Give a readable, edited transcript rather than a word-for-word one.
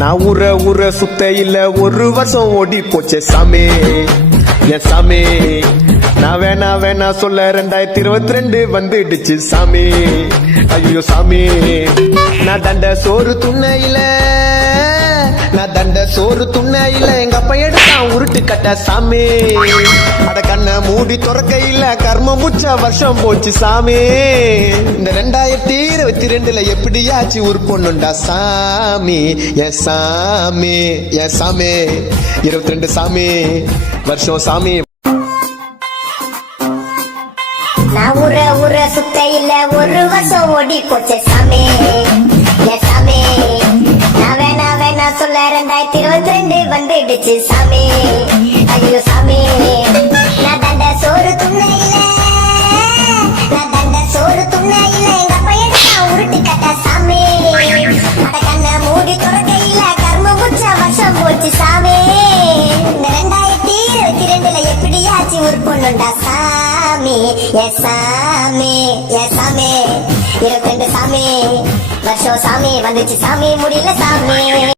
நான் ஊர சுத்த இல்ல ஒரு வருஷம் ஓடி போச்சே சாமி என் சாமி. நான் வேணா சொல்ல 2022 வந்துடுச்சு சாமி. ஐயோ சாமி, நான் தண்ட சோறு துண்ணையில எங்க அப்பா எடுத்தான் உருட்டு கட்ட சாமி. அட கண்ண மூடி துறக்க இல்ல கர்ம முச்ச வருஷம் போச்சு சாமி. இந்த 2022 எப்படியாச்சு உருப்பொண்ணுண்டா சாமி. என் சாமி 22 சாமி வருஷம் சாமி. நான் ஊர சுத்த இல்ல ஒரு வருஷம் ஓடி போச்சே சாமி. என் சாமி, நான் வேணா சொல்ல 2022 வந்துடுச்சு சாமி. ஐயோ சாமி, நான் தண்ட சோறு துண்ணையில எங்க அப்பா எடுத்தான் உருட்டு கட்ட சாமி. அட கண்ண மூடி துறக்கையில கர்ம முச்ச வருஷம் போச்சு சாமி. இந்த 2022 எப்படியாச்சு உருப்பொண்ணுண்டா சாமி. என் சாமி 22 சாமி வருஷம் சாமி வந்துச்சு சாமி. முடியல சாமி.